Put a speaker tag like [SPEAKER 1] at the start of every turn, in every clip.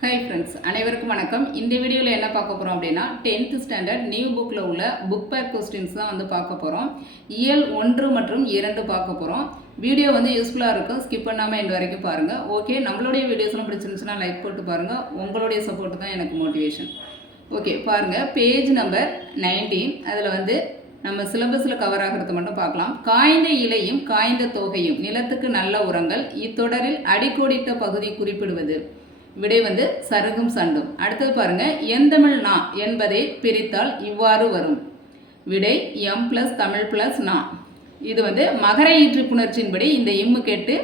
[SPEAKER 1] Hi friends அனைவருக்கும் வணக்கம். இந்த வீடியோவில் என்ன பார்க்க போகிறோம் அப்படின்னா டென்த்து ஸ்டாண்டர்ட் நியூ புக்கில் உள்ள புக் பேக் கொஸ்டின்ஸ் தான் வந்து பார்க்க போகிறோம் இயல் ஒன்று மற்றும் இரண்டு பார்க்க போகிறோம் வீடியோ வந்து யூஸ்ஃபுல்லாக இருக்கும். ஸ்கிப் பண்ணாமல் இந்த வரைக்கும் பாருங்கள் ஓகே நம்மளுடைய வீடியோஸ்லாம் பிடிச்சிருந்துச்சுன்னா லைக் போட்டு பாருங்கள் உங்களுடைய சப்போர்ட் தான் எனக்கு மோட்டிவேஷன் ஓகே பாருங்கள் பேஜ் நம்பர் நைன்டீன் அதில் வந்து நம்ம சிலபஸில் கவர் ஆகிறது மட்டும் பார்க்கலாம். காய்ந்த இலையும் காய்ந்த தொகையும் நிலத்துக்கு நல்ல உரங்கள் இத்தொடரில் அடிக்கோடிட்ட பகுதி குறிப்பிடுவது. விடை வந்து சருகும் சண்டும். அடுத்தது பாருங்க எந்தமிழ் நா என்பதை பிரித்தால் இவ்வாறு வரும். விடை எம் பிளஸ் தமிழ் பிளஸ் நா. இது வந்து மகர ஈற்று புணர்ச்சியின்படி இந்த இம்மு கேட்டு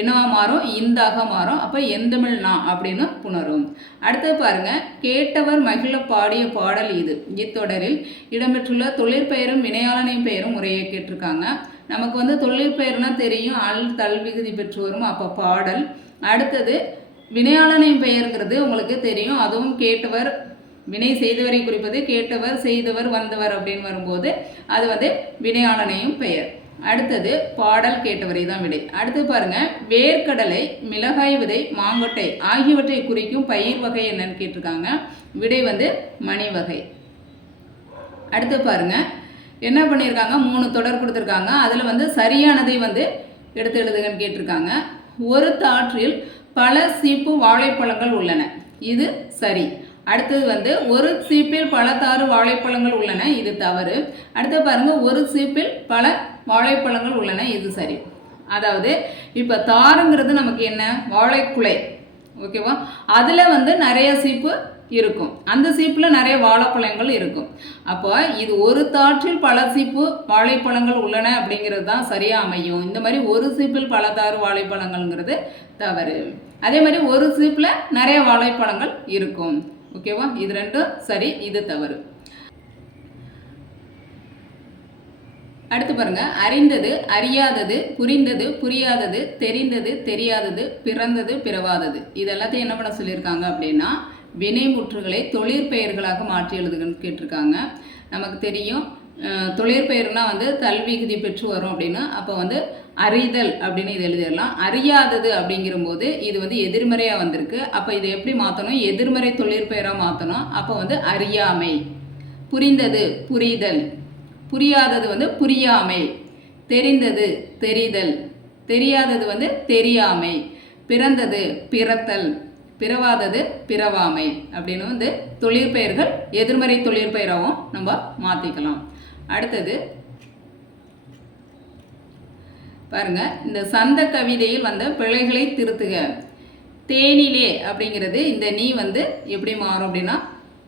[SPEAKER 1] என்னவா மாறும்? இந்தாக மாறும். அப்போ எந்தமிழ் நா அப்படின்னு புணரும். அடுத்தது பாருங்க கேட்டவர் மகிழ பாடிய பாடல் இது. இத்தொடரில் இடம்பெற்றுள்ள தொழிற்பெயரும் வினையாளனையும் பெயரும் முறையை கேட்டிருக்காங்க. நமக்கு வந்து தொழிற்பெயர்னா தெரியும். அல் தல்விகுதி பெற்று வரும் அப்போ பாடல். அடுத்தது வினையாளனின் பெயருங்கிறது உங்களுக்கு தெரியும். அதுவும் கேட்டவர் வினை செய்தவரை குறிப்பது கேட்டவர் செய்தவர் வந்தவர் அப்படின்னு வரும்போது அது வந்து வினையாளனையும் பெயர். அடுத்தது பாடல் கேட்டவரை தான் விடை. அடுத்து பாருங்க வேர்க்கடலை மிளகாய் விதை மாங்கொட்டை ஆகியவற்றை குறிக்கும் பயிர் வகை என்னன்னு கேட்டிருக்காங்க. விடை வந்து மணி வகை. அடுத்து பாருங்க என்ன பண்ணியிருக்காங்க? மூணு தொடர் கொடுத்துருக்காங்க. அதில் வந்து சரியானதை வந்து எடுத்து எழுதுங்கன்னு கேட்டிருக்காங்க. ஒரு தாற்றில் பல சீப்பு வாழைப்பழங்கள் உள்ளன. இது சரி. அடுத்தது வந்து ஒரு சீப்பில் பல தாறு வாழைப்பழங்கள் உள்ளன. இது தவறு. அடுத்து பாருங்க ஒரு சீப்பில் பல வாழைப்பழங்கள் உள்ளன. இது சரி. அதாவது இப்போ தாருங்கிறது நமக்கு என்ன? வாழைக்குலை. ஓகேவா? அதில் வந்து நிறைய சீப்பு இருக்கும். அந்த சீப்பில் நிறைய வாழைப்பழங்கள் இருக்கும். அப்போ இது ஒரு தாற்றில் பல சீப்பு வாழைப்பழங்கள் உள்ளன அப்படிங்கிறது தான் சரியாக அமையும். இந்த மாதிரி ஒரு சீப்பில் பல தாறு வாழைப்பழங்கள்ங்கிறது தவறு. அதே மாதிரி ஒரு சீப்பில் நிறைய வாழைப்பழங்கள் இருக்கும். ஓகேவா இது ரெண்டும் சரி இது தவறு. அடுத்து பாருங்க. அறிந்தது அறியாதது புரிந்தது புரியாதது தெரிந்தது தெரியாதது பிறந்தது பிறவாதது. இது எல்லாத்தையும் என்ன பண்ண சொல்லியிருக்காங்க அப்படின்னா வினைமுற்றுகளை தொழிற்பெயர்களாக மாற்றி எழுதுகன்னு கேட்டிருக்காங்க. நமக்கு தெரியும் தொழிற்பெயர்னால் வந்து தல்விகுதி பெற்று வரும் அப்படின்னா அப்போ வந்து அறிதல் அப்படின்னு இது எழுதிடலாம். அறியாதது அப்படிங்கிறபோது இது வந்து எதிர்மறையாக வந்திருக்கு. அப்போ இதை எப்படி மாற்றணும் எதிர்மறை தொழிற்பெயராக மாற்றணும் அப்போ வந்து அறியாமை. புரிந்தது புரிதல். புரியாதது வந்து புரியாமை. தெரிந்தது தெரிதல். தெரியாதது வந்து தெரியாமை. பிறந்தது பிறத்தல். பிறவாதது பிறவாமை அப்படின்னு வந்து தொழிற்பெயர்கள் எதிர்மறை தொழிற்பெயராகவும் நம்ம மாற்றிக்கலாம் அடுத்தது பாருங்க இந்த சந்த கவிதையில் வந்த பிழைகளை திருத்துக. தேனிலே அப்படிங்கிறது இந்த நீ வந்து எப்படி மாறும் அப்படின்னா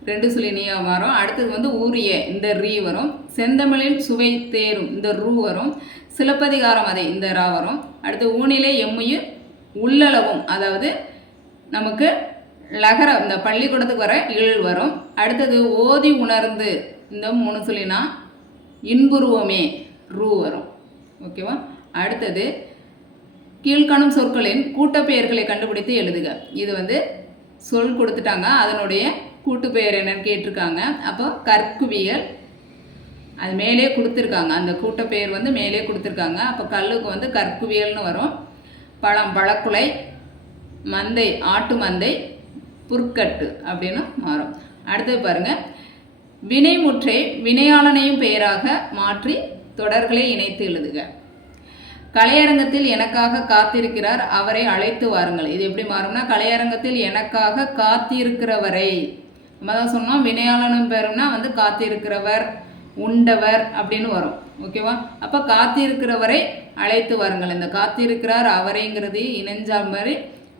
[SPEAKER 1] ரெண்டு சொல்லி நீயா மாறும். அடுத்தது வந்து ஊரிய இந்த ரீ வரும். செந்தமிழில் சுவை தேரும் இந்த ரூ வரும். சிலப்பதிகாரம் அதை இந்த ரா வரும். அடுத்து ஊனிலே எம்முயிர் உள்ளளவும் அதாவது நமக்கு லகரம் இந்த பள்ளிக்கூடத்துக்கு வர இல் வரும். அடுத்தது ஓதி உணர்ந்து இந்த மூணு சொல்லினா இன்புருவமே ரூ வரும். ஓகேவா? அடுத்தது கீழ்காணும் சொற்களின் கூட்டப்பெயர்களை கண்டுபிடித்து எழுதுக. இது வந்து சொல் கொடுத்துட்டாங்க. அதனுடைய கூட்டுப்பெயர் என்னன்னு கேட்டிருக்காங்க. அப்போ கற்குவியல் அது மேலே கொடுத்துருக்காங்க. அந்த கூட்டப்பெயர் வந்து மேலே கொடுத்துருக்காங்க. அப்போ கல்லுக்கு வந்து கற்குவியல்னு வரும். பழம் பழக்குலை மந்தை ஆட்டு மந்தை புற்கட்டு அப்படின்னு மாறும். அடுத்தது பாருங்கள் வினைமுற்றை வினையாளனையும் பெயராக மாற்றி தொடர்களை இணைத்து எழுதுக. கலையரங்கத்தில் எனக்காக காத்திருக்கிறார் அவரை அழைத்து வாருங்கள். இது எப்படி மாறும்னா கலையரங்கத்தில் எனக்காக காத்திருக்கிறவரை. நம்ம தான் சொன்னோம் வினையாளனும் பெயரும்னா வந்து காத்திருக்கிறவர் உண்டவர் அப்படின்னு வரும். ஓகேவா அப்போ காத்திருக்கிறவரை அழைத்து வாருங்கள். இந்த காத்திருக்கிறார் அவரைங்கிறது இணைஞ்சால் மாதிரி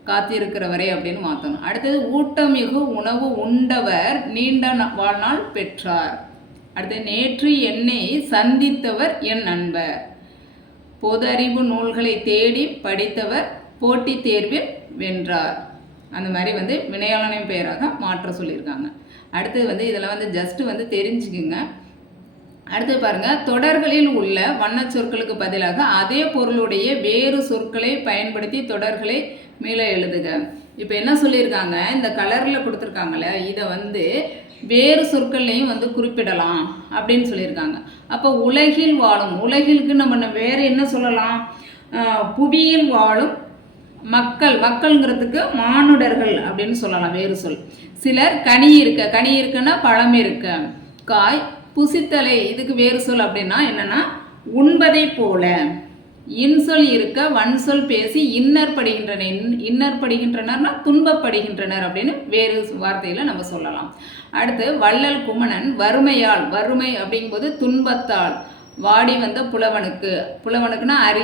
[SPEAKER 1] காத்திருக்கிறவரே அப்படின்னு மாற்றணும் அடுத்தது ஊட்டமிகு உணவு உண்டவர் நீண்ட நா- வாழ்நாள் பெற்றார். அடுத்து நேற்று என்னை சந்தித்தவர் என் நண்பர். பொது அறிவு நூல்களை தேடி படித்தவர் போட்டித் தேர்வில் வென்றார். அந்த மாதிரி வந்து வினையாளனின் பெயராக மாற்ற சொல்லியிருக்காங்க. அடுத்தது வந்து இதில் வந்து ஜஸ்ட்டு வந்து தெரிஞ்சுக்குங்க. அடுத்து பாருங்கள் தொடர்களில் உள்ள வண்ணச் சொற்களுக்கு பதிலாக அதே பொருளுடைய வேறு சொற்களை பயன்படுத்தி தொடர்களை மேலே எழுதுக. இப்போ என்ன சொல்லியிருக்காங்க? இந்த கலரில் கொடுத்துருக்காங்களே இதை வந்து வேறு சொற்கள்லையும் வந்து குறிப்பிடலாம் அப்படின்னு சொல்லியிருக்காங்க. அப்போ உலகில் வாழும் உலகிற்கு நம்ம வேறு என்ன சொல்லலாம்? புவியில் வாழும் மக்கள் மக்கள்ங்கிறதுக்கு மானுடர்கள் அப்படின்னு சொல்லலாம் வேறு சொல். சிலர் கனி இருக்க கனி இருக்குன்னா பழம் இருக்க. காய் புசித்தலை இதுக்கு வேறு சொல் அப்படின்னா என்னென்னா உண்பதை போல. இன்சொல் இருக்க வன்சொல் பேசி இன்னர் படுகின்றன இன்- இன்னர் படுகின்றனர்னா துன்பப்படுகின்றனர் அப்படின்னு வேறு வார்த்தையில் நம்ம சொல்லலாம். அடுத்து வள்ளல் குமணன் வறுமையால் வறுமை அப்படிங்கும்போது துன்பத்தால் வாடி வந்த புலவனுக்கு புலவனுக்குன்னா அறி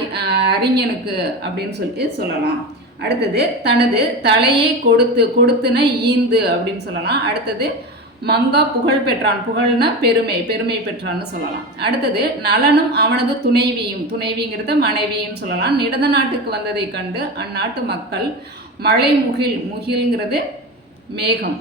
[SPEAKER 1] அறிஞனுக்கு அப்படின்னு சொல்லி சொல்லலாம். அடுத்தது தனது தலையை கொடுத்து கொடுத்துன ஈந்து அப்படின்னு சொல்லலாம். அடுத்தது மங்கா புகழ் பெற்றான். புகழ்னா பெருமை பெருமை பெற்றான்னு சொல்லலாம். அடுத்தது நலனும் அவனது துணைவியும் துணைவிங்கிறத மனைவியும் சொல்லலாம். நிடத நாட்டுக்கு வந்ததை கண்டு அந்நாட்டு மக்கள் மழை முகில் முகில்ங்கிறது மேகம்.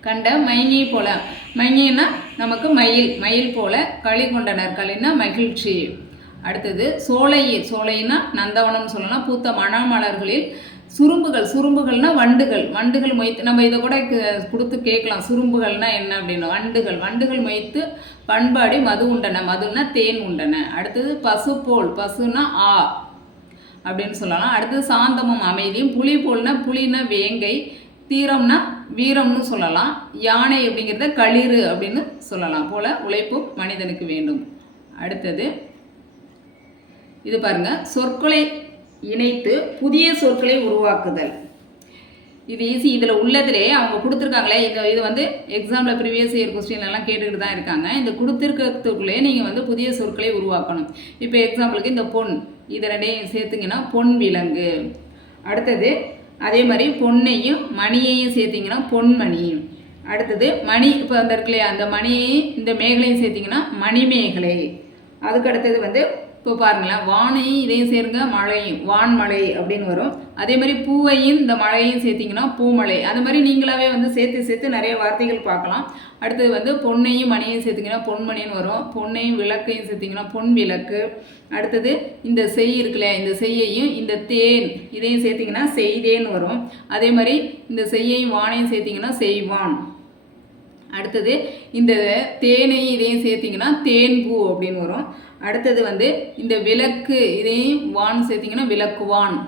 [SPEAKER 1] கண்ட மைனி போல மைனின்னா நமக்கு மயில் மயில் போல களி கொண்டனர். களின்னா மகிழ்ச்சி. அடுத்தது சோலையீர். சோலையினா நந்தவனம்னு சொல்லலாம். பூத்த மணமலர்களில் சுரும்புகள் சுரும்புகள்னா வண்டுகள். வண்டுகள் மொய்த்து நம்ம இதை கூட கொடுத்து கேட்கலாம். சுரும்புகள்னா என்ன அப்படின்னு. வண்டுகள். வண்டுகள் மொய்த்து பண்பாடி மது உண்டன. மதுன்னா தேன் உண்டன. அடுத்தது பசு போல் பசுனா ஆ அப்படின்னு சொல்லலாம். அடுத்தது சாந்தமும் அமைதியும். புலி போல்னா புலினா வேங்கை. தீரம்னா வீரம்னு சொல்லலாம். யானை அப்படிங்கிறத களிறு அப்படின்னு சொல்லலாம். போல உழைப்பும் மனிதனுக்கு வேண்டும். அடுத்தது இது பாருங்க. சொற்கொலை இணைத்து புதிய சொற்களை உருவாக்குதல். இது ஈஸி இதில் உள்ளதிலே அவங்க கொடுத்துருக்காங்களே இது இது வந்து எக்ஸாமில் ப்ரீவியஸ் இயர் கொஸ்டின் எல்லாம் கேட்டுக்கிட்டு தான் இருக்காங்க. இந்த கொடுத்துருக்கிறதுக்குள்ளே நீங்கள் வந்து புதிய சொற்களை உருவாக்கணும். இப்போ எக்ஸாம்பிளுக்கு இந்த பொன் இது ரெண்டையும் சேர்த்திங்கன்னா பொன் விலங்கு. அடுத்தது அதே மாதிரி பொன்னையும் மணியையும் சேர்த்திங்கன்னா பொன்மணி. அடுத்தது மணி இப்போ அந்த இருக்கு இல்லையா அந்த மணியையும் இந்த மேகலையும் சேர்த்திங்கன்னா மணிமேகலை. அதுக்கு அடுத்தது வந்து இப்போ பாருங்களேன் வானையும் இதையும் சேருங்க மழையும் வான்மழை அப்படின்னு வரும். அதே மாதிரி பூவையும் இந்த மழையும் சேர்த்திங்கன்னா பூமழை அது மாதிரி நீங்களாவே வந்து சேர்த்து சேர்த்து நிறைய வார்த்தைகள் பார்க்கலாம். அடுத்தது வந்து பொன்னையும் மணியையும் சேர்த்திங்கன்னா பொன்மணின்னு வரும். பொன்னையும் விளக்கையும் சேர்த்திங்கன்னா பொன் விளக்கு. அடுத்தது இந்த செய் இருக்குல்லையா இந்த செய்யையும் இந்த தேன் இதையும் சேர்த்திங்கன்னா செய்தேன்னு வரும். அதே மாதிரி இந்த செய்யையும் வானையும் சேர்த்திங்கன்னா செய்வான். அடுத்தது இந்த தேனையும் இதையும் சேர்த்திங்கன்னா தேன்பூ அப்படின்னு வரும். அடுத்தது வந்து இந்த விளக்கு இதையும் வான் சேர்த்திங்கன்னா விளக்குவான்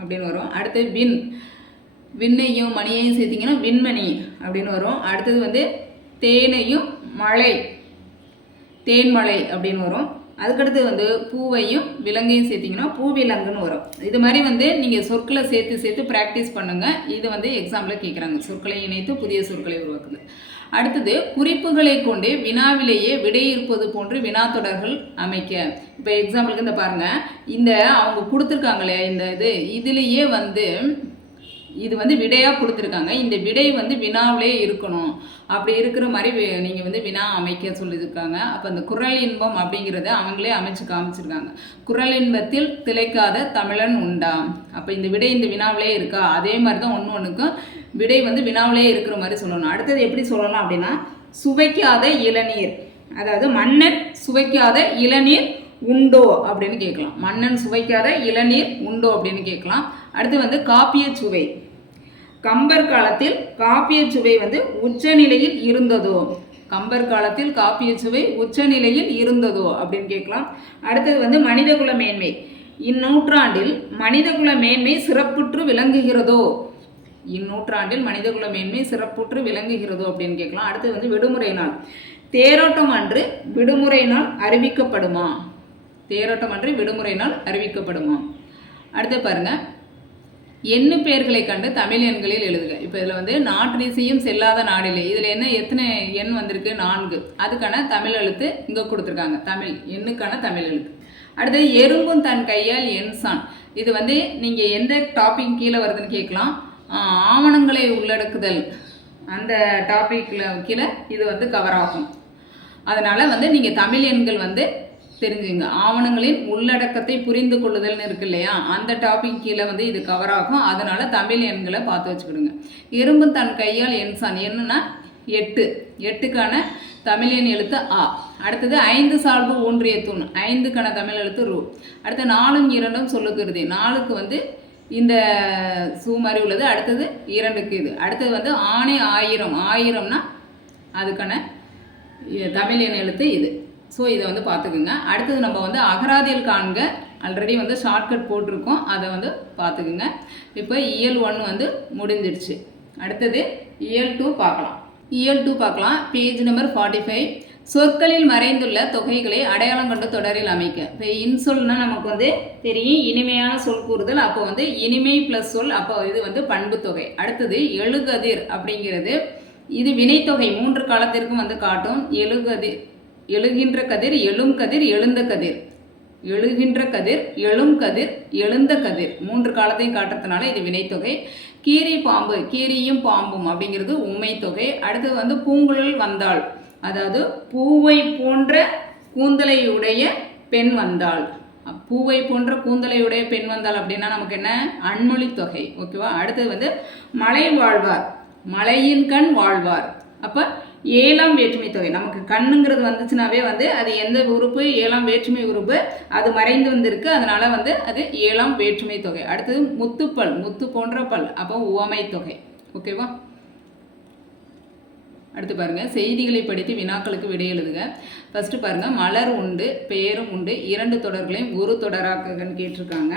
[SPEAKER 1] அப்படின்னு வரும். அடுத்தது விண் விண்ணையும் மணியையும் சேர்த்திங்கன்னா விண்மணி அப்படின்னு வரும். அடுத்தது வந்து தேனையும் மழை தேன்மலை அப்படின்னு வரும். அதுக்கடுத்து வந்து பூவையும் விலங்கையும் சேர்த்திங்கன்னா பூவிலங்குன்னு வரும். இது மாதிரி வந்து நீங்கள் சொற்களை சேர்த்து சேர்த்து ப்ராக்டிஸ் பண்ணுங்கள் இது வந்து எக்ஸாம்பிளில் கேட்குறாங்க சொற்களை இணைத்து புதிய சொற்களை உருவாக்குது. அடுத்தது குறிப்புகளை கொண்டு வினாவிலேயே விடை இருப்பது போன்று வினாத்தொடர்கள் அமைக்க. இப்போ எக்ஸாம்பிளுக்கு இந்த பாருங்கள் இந்த அவங்க கொடுத்துருக்காங்களே இந்த இது இதுலேயே வந்து இது வந்து விடையாக கொடுத்துருக்காங்க. இந்த விடை வந்து வினாவிலே இருக்கணும். அப்படி இருக்கிற மாதிரி நீங்கள் வந்து வினா அமைக்க சொல்லியிருக்காங்க. அப்போ அந்த குரல் இன்பம் அப்படிங்கிறத அவங்களே அமைச்சு காமிச்சிருக்காங்க. குரல் இன்பத்தில் திளைக்காத தமிழன் உண்டா? அப்போ இந்த விடை இந்த வினாவிலே இருக்கா? அதே மாதிரி தான் ஒன்று ஒன்றுக்கும் விடை வந்து வினாவிலே இருக்கிற மாதிரி சொல்லணும். அடுத்தது எப்படி சொல்லலாம் அப்படின்னா சுவைக்காத இளநீர். அதாவது மன்னன் சுவைக்காத இளநீர் உண்டோ அப்படின்னு கேட்கலாம். மன்னன் சுவைக்காத இளநீர் உண்டோ அப்படின்னு கேட்கலாம். அடுத்து வந்து காப்பிய சுவை. கம்பர் காலத்தில் காப்பிய சுவை வந்து உச்சநிலையில் இருந்ததோ? கம்பர் காலத்தில் காப்பிய சுவை உச்சநிலையில் இருந்ததோ அப்படின்னு கேட்கலாம். அடுத்தது வந்து மனிதகுல மேன்மை. இந்நூற்றாண்டில் மனிதகுல மேன்மை சிறப்புற்று விளங்குகிறதோ? இந்நூற்றாண்டில் மனிதகுல மேன்மை சிறப்புற்று விளங்குகிறதோ அப்படின்னு கேட்கலாம். அடுத்து வந்து விடுமுறை நாள். தேரோட்டம் அன்று விடுமுறை நாள் அறிவிக்கப்படுமா? தேரோட்டம் அன்று விடுமுறை நாள் அறிவிக்கப்படுமா? அடுத்து பாருங்க. எண்ணு பெயர்களை கண்டு தமிழ் எண்களில் எழுதுக. இப்போ இதில் வந்து நாற்றிசையும் செல்லாத நாடிலே. இதில் என்ன எத்தனை எண் வந்திருக்கு? நான்கு. அதுக்கான தமிழ் எழுத்து இங்கே கொடுத்துருக்காங்க. தமிழ். எண்ணுக்கான தமிழ் எழுத்து. அடுத்தது எறும்பும் தன் கையால் எண்சான் இது வந்து நீங்கள் எந்த டாபிக் கீழே வருதுன்னு கேட்கலாம். ஆவணங்களை உள்ளடக்குதல். அந்த டாப்பிக்கில் கீழே இது வந்து கவர் ஆகும். அதனால் வந்து நீங்கள் தமிழ் எண்கள் வந்து தெரிஞ்சுங்க. ஆவணங்களின் உள்ளடக்கத்தை புரிந்து கொள்ளுதல்னு இருக்கு இல்லையா? அந்த டாபிக் கீழே வந்து இது கவர் ஆகும். அதனால தமிழ் எண்களை பார்த்து வச்சுக்கிடுங்க. இரும்பு தன் கையால் எண்சான் என்னன்னா எட்டு. எட்டுக்கான தமிழ் எண் எழுத்து ஆ. அடுத்தது ஐந்து சால்பு ஒன்றிய தூண் ஐந்துக்கான தமிழ் எழுத்து ரூ. அடுத்து நாலும் இரண்டும் சொல்லுக்கிறது நாலுக்கு வந்து இந்த சூ மாதிரி உள்ளது அடுத்தது இரண்டுக்கு இது. அடுத்தது வந்து ஆணை ஆயிரம். ஆயிரம்னா அதுக்கான இ- தமிழ் எண் எழுத்து இது. ஸோ இதை வந்து பார்த்துக்குங்க. அடுத்தது நம்ம வந்து அகராதியில் காண்க. ஆல்ரெடி வந்து ஷார்ட்கட் போட்டிருக்கோம். அதை வந்து பார்த்துக்குங்க. இப்போ இயல் ஒன் வந்து முடிஞ்சிடுச்சு. அடுத்தது இயல் டூ பார்க்கலாம். இயல் டூ பார்க்கலாம். பேஜ் நம்பர் ஃபார்ட்டி ஃபைவ் சொற்களில் மறைந்துள்ள தொகைகளை அடையாளம் கண்டு தொடரில் அமைக்க. இப்போ இன்சொல்னா நமக்கு வந்து தெரியும். இனிமையான சொல் கூறுதல். அப்போ வந்து இனிமை ப்ளஸ் சொல். அப்போ இது வந்து பண்பு தொகை. அடுத்தது எழுகதிர் அப்படிங்கிறது. இது வினைத்தொகை. மூன்று காலத்திற்கும் வந்து காட்டும். எழுகதிர் எழுகின்ற கதிர் எழும் கதிர் எழுந்த கதிர். எழுகின்ற கதிர் எழும் கதிர் எழுந்த கதிர். மூன்று காலத்தையும் காட்டுறதுனால இது வினைத்தொகை. கீரி பாம்பு. கீரியும் பாம்பும் அப்படிங்கிறது உண்மை தொகை அடுத்தது வந்து பூங்குழல் வந்தாள். அதாவது பூவை போன்ற கூந்தலையுடைய பெண் வந்தாள். பூவை போன்ற கூந்தலையுடைய பெண் வந்தாள் அப்படின்னா நமக்கு என்ன? அன்மொழி தொகை. ஓகேவா அடுத்தது வந்து மலை வாழ்வார். மலையின் கண் வாழ்வார். அப்போ ஏழாம் வேற்றுமை தொகை. நமக்கு கண்ணுங்கிறது வந்துச்சுனாவே வந்து அது எந்த உறுப்பு? ஏழாம் வேற்றுமை உறுப்பு. அது மறைந்து வந்திருக்கு. அதனால வந்து அது ஏழாம் வேற்றுமை தொகை. அடுத்தது முத்துப்பல். முத்து போன்ற பல். அப்போ உவமை தொகை. ஓகேவா அடுத்து பாருங்கள் செய்திகளை படித்து வினாக்களுக்கு விடை எழுதுக. ஃபஸ்ட்டு பாருங்கள் மலர் உண்டு பெயரும் உண்டு இரண்டு தொடர்களையும் ஒரு தொடராக்கன்னு கேட்டிருக்காங்க.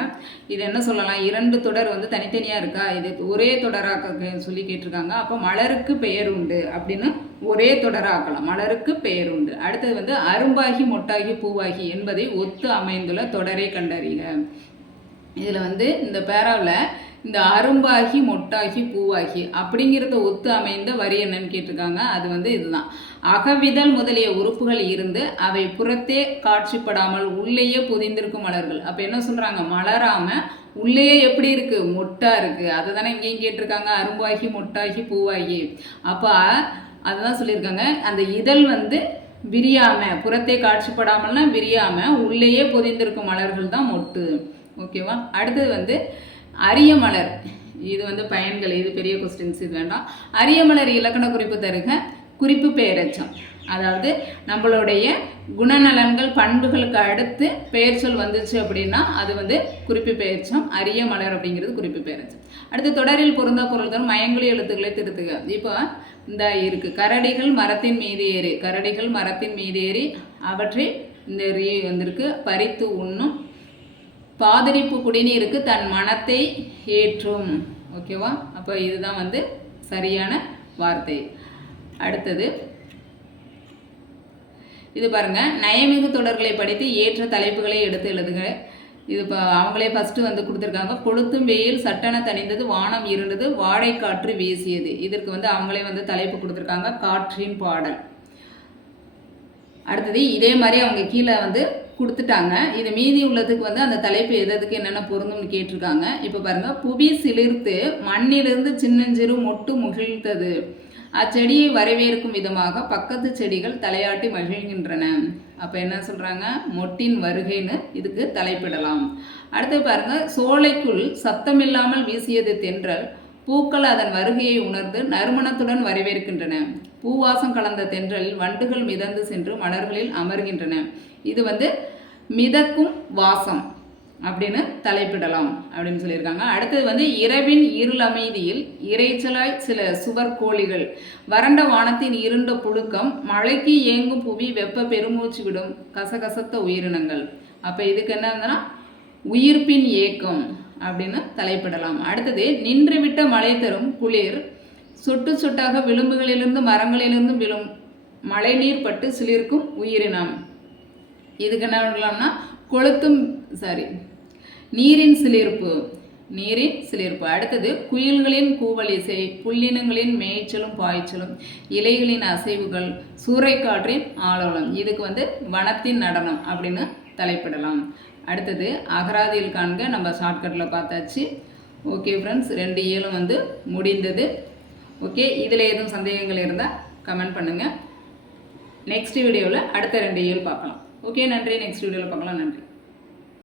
[SPEAKER 1] இது என்ன சொல்லலாம்? இரண்டு தொடர் வந்து தனித்தனியாக இருக்கா? இது ஒரே தொடராக்க சொல்லி கேட்டிருக்காங்க. அப்போ மலருக்கு பெயர் உண்டு அப்படின்னு ஒரே தொடராக்கலாம். மலருக்கு பெயர் உண்டு. அடுத்தது வந்து அரும்பாகி மொட்டாகி பூவாகி என்பதை ஒத்து அமைந்துள்ள தொடரை கண்டறிக. இதில் வந்து இந்த பேராவில் இந்த அரும்பாகி மொட்டாகி பூவாகி அப்படிங்கிறத ஒத்து அமைந்த வரி என்னன்னு கேட்டிருக்காங்க. அது வந்து இதுதான். அகவிதல் முதலிய உறுப்புகள் இருந்து அவை புறத்தே காட்சிப்படாமல் உள்ளேயே புதிந்திருக்கும் மலர்கள். அப்போ என்ன சொல்கிறாங்க மலராமல் உள்ளேயே எப்படி இருக்குது மொட்டாக இருக்குது அதை தானே இங்கேயும் கேட்டிருக்காங்க. அரும்பாகி மொட்டாகி பூவாகி. அப்போ அதுதான் சொல்லியிருக்காங்க. அந்த இதழ் வந்து விரியாமல் புறத்தே காட்சிப்படாமல்னா விரியாமல் உள்ளேயே பொதிந்திருக்கும் மலர்கள் தான் மொட்டு. ஓகேவா? அடுத்தது வந்து அரிய மலர். இது வந்து பயன்கள் இது பெரிய கொஸ்டின்ஸ் இது வேண்டாம். அரிய மலர் இலக்கண குறிப்பு தருக. குறிப்பு பெயரச்சம் அதாவது நம்மளுடைய குணநலன்கள் பண்புகளுக்கு அடுத்து பெயர் சொல் வந்துச்சு அப்படின்னா அது வந்து குறிப்பு பெயர்ச்சம் அரிய மலர் அப்படிங்கிறது குறிப்பு பெயரச்சம் அடுத்து தொடரில் பொருந்தா பொருள் தரும் மயங்குழி எழுத்துக்களை திருத்துக. இப்போ இந்த இருக்கு. கரடிகள் மரத்தின் மீது ஏறி கரடிகள் மரத்தின் மீது ஏறி அவற்றை இந்த ரீ வந்திருக்கு. பறித்து உண்ணும் பாதரிப்பு குடிநீருக்கு தன் மனத்தை ஏற்றும். ஓகேவா அப்போ இதுதான் வந்து சரியான வார்த்தை. அடுத்தது. இது பாருங்க. நயமிகு தொடர்களை படித்து ஏற்ற தலைப்புகளை எடுத்து எழுதுங்க இது இப்போ அவங்களே ஃபஸ்ட்டு வந்து கொடுத்துருக்காங்க. கொளுத்தும் வெயில் சட்டன தணிந்தது வானம் இருண்டது வாடை காற்று வீசியது. இதற்கு வந்து அவங்களே வந்து தலைப்பு கொடுத்துருக்காங்க. காற்றின் பாடல். அடுத்தது இதே மாதிரி அவங்க கீழே வந்து கொடுத்துட்டாங்க. இது மீதி உள்ளதுக்கு வந்து அந்த தலைப்பு எதுக்கு என்னென்ன பொருந்தும்னு கேட்டிருக்காங்க. இப்போ பாருங்கள் புவி சிலிர்த்து மண்ணிலிருந்து சின்னஞ்சிறு மொட்டு முகிழ்த்தது அச்செடியை வரவேற்கும் விதமாக பக்கத்து செடிகள் தலையாட்டி மகிழ்கின்றன. அப்போ என்ன சொல்கிறாங்க மொட்டின் வருகைன்னு இதுக்கு தலைப்பிடலாம். அடுத்து பாருங்கள் சோலைக்குள் சத்தமில்லாமல் வீசியது தென்றல். பூக்கள் அதன் வருகையை உணர்ந்து நறுமணத்துடன் வரவேற்கின்றன. பூவாசம் கலந்த தென்றலில் வண்டுகள் மிதந்து சென்று மலர்களில் அமர்கின்றன. இது வந்து மிதக்கும் வாசம் அப்படின்னு தலைப்பிடலாம் அப்படின்னு சொல்லியிருக்காங்க. அடுத்தது வந்து இரவின் இருள் அமைதியில் இறைச்சலாய் சில சுவர் கோழிகள். வறண்ட வானத்தின் இருண்ட புழுக்கம் மழைக்கு ஏங்கும் புவி வெப்ப பெருமூச்சு விடும் கசகசத்த உயிரினங்கள். அப்போ இதுக்கு என்ன இருந்ததுன்னா உயிர்ப்பின் ஏக்கம் அப்படின்னு தலைப்பிடலாம். அடுத்தது நின்றுவிட்ட மழை தரும் குளிர். சொட்டு சொட்டாக விளிம்புகளிலிருந்து மரங்களிலிருந்து விழும் மழைநீர் பட்டு சிலிர்க்கும் உயிரினம். இதுக்கு என்ன பண்ணலாம்னா கொளுத்தும் சாரி நீரின் சிலிர்ப்பு நீரின் சிலிர்ப்பு. அடுத்தது குயில்களின் கூவலிசை புல்லினங்களின் மேய்ச்சலும் பாய்ச்சலும் இலைகளின் அசைவுகள் சூறைக்காற்றின் ஆலோலம் இதுக்கு வந்து வனத்தின் நடனம் அப்படின்னு தலைப்பிடலாம். அடுத்தது அகராதியில் காண்க நம்ம ஷார்ட்கட்டில் பார்த்தாச்சு. ஓகே ஃப்ரெண்ட்ஸ் ரெண்டு ஏழும் வந்து முடிந்தது. ஓகே இதில் எதுவும் சந்தேகங்கள் இருந்தால் கமெண்ட் பண்ணுங்கள் நெக்ஸ்ட் வீடியோவில் அடுத்த ரெண்டு ஏழு பார்க்கலாம். ஓகே நன்றி. நெக்ஸ்ட் வீடியோவில் பார்க்கலாம். நன்றி.